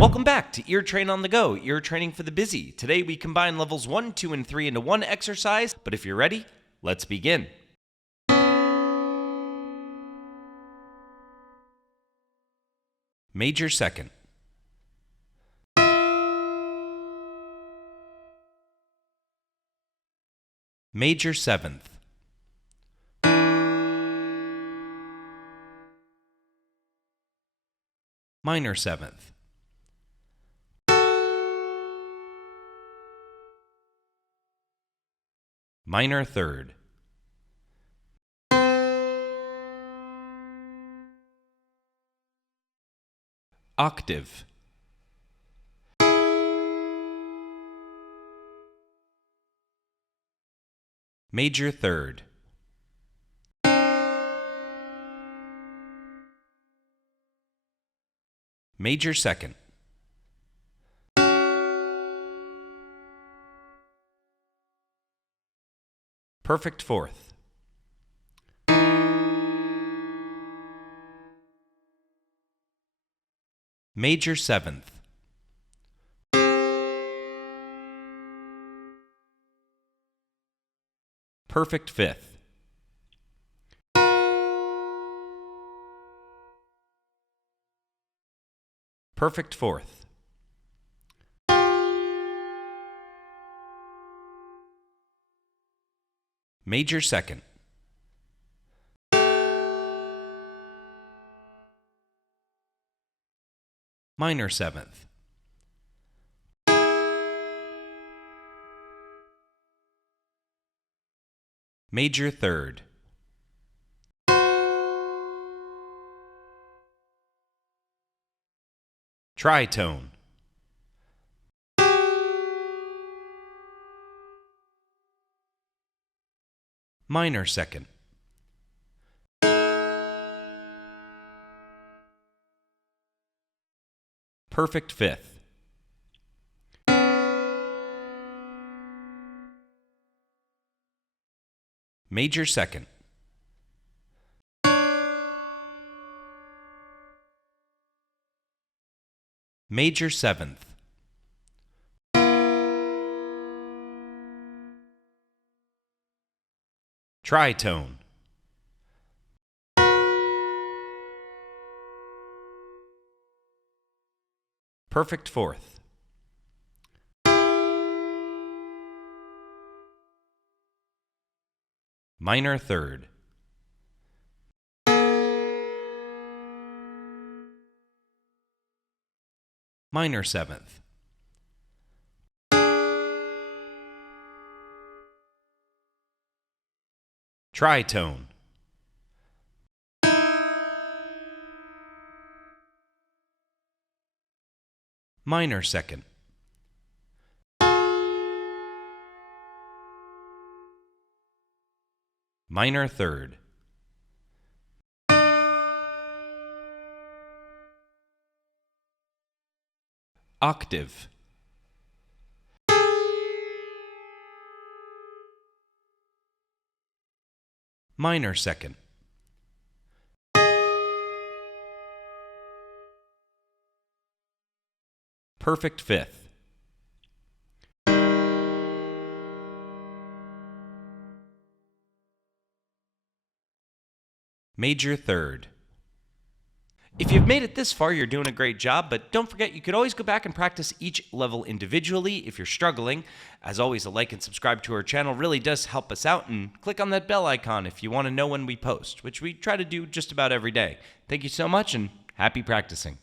Welcome back to Ear Train on the Go, ear training for the busy. Today we combine levels 1, 2, and 3 into one exercise, but if you're ready, let's begin. Major second. Major seventh. Minor seventh. Minor third. Octave. Major third. Major second. Perfect fourth. Major seventh. Perfect fifth. Perfect fourth. Major second. Minor seventh. Major third. Tritone. Minor second. Perfect fifth. Major second. Major seventh. Tritone. Perfect fourth. Minor third. Minor seventh. Tritone. Minor second. Minor third. Octave. Minor second. Perfect fifth. Major third. If you've made it this far, you're doing a great job, but don't forget you could always go back and practice each level individually if you're struggling. As always, a like and subscribe to our channel really does help us out, and click on that bell icon if you want to know when we post, which we try to do just about every day. Thank you so much, and happy practicing.